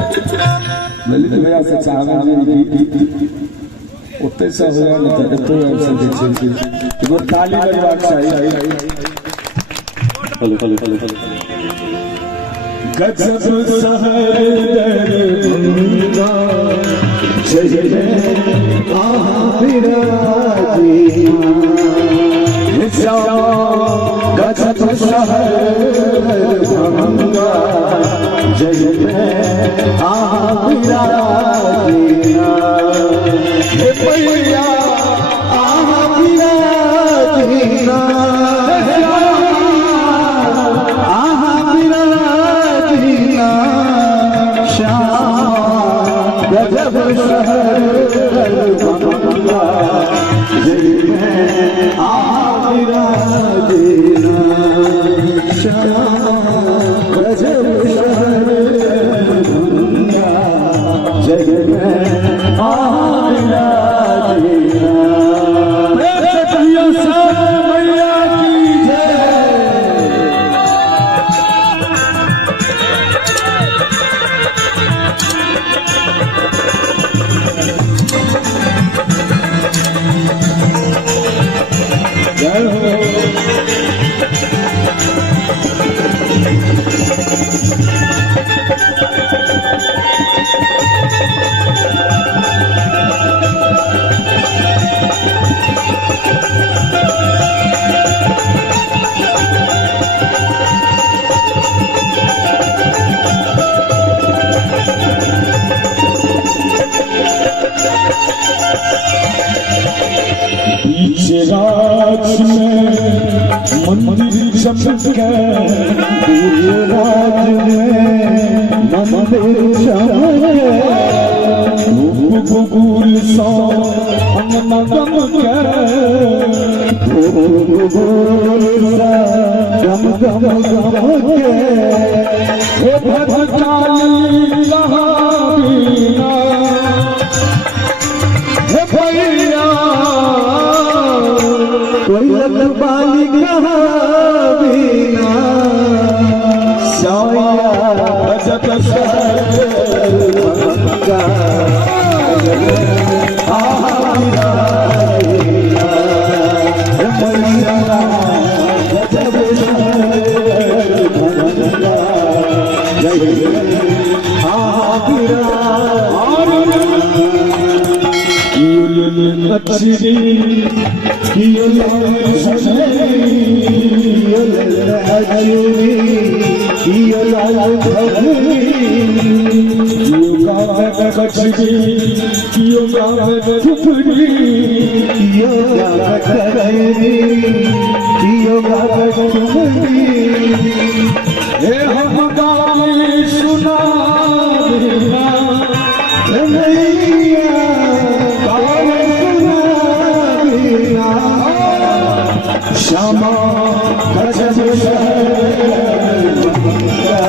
ललित भैया से चाहना उतने से हो जाए तो अवसर दीजिए वो ताली बजवा चाहिए। हेलो हेलो हेलो गजब शहर दरभंगा जय जय गजब शहर दरभंगा जय जय भैया गजब शहर दरभंगा जय गजब शहर दरभंगा जय राज में मंदिर चमके राज में मंदिर चमके गुल सौ नगम के गम गम गम के हे भगचाली कहां हे भैया कोई लखबाली कहाँ बिना सोया गजब शहर दरभंगा गजब शहर दरभंगा जय श्यामा गजब शहर दरभंगा